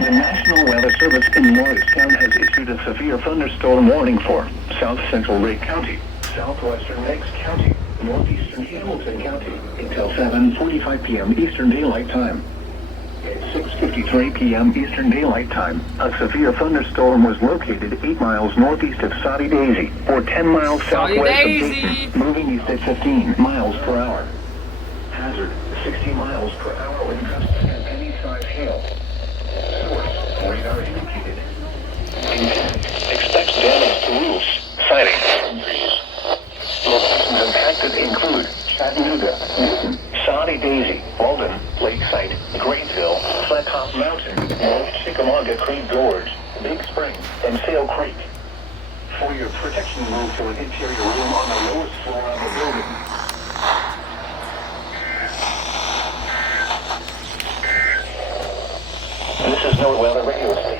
The National Weather Service in Morristown has issued a severe thunderstorm warning for South Central Lake County, Southwestern Meigs County, Northeastern Hamilton County until 7:45 p.m. Eastern Daylight Time. At 6:53 p.m. Eastern Daylight Time, a severe thunderstorm was located 8 miles northeast of Soddy Daisy, or 10 miles southwest of Dayton, moving east at 15 miles per hour. Hazard, 60 miles per hour with gusts and penny-sized hail. Source, radar indicated. Intent, expects damage to roofs, siding, and trees. Locations impacted include Chattanooga, Newton, Soddy Daisy, Walden, Lakeside, Grayville, Flat Top Mountain, North Chickamauga Creek Gorge, Big Spring, and Sale Creek. For your protection, move to an interior room on the lowest floor of the building. This is NOAA Weather Radio Station.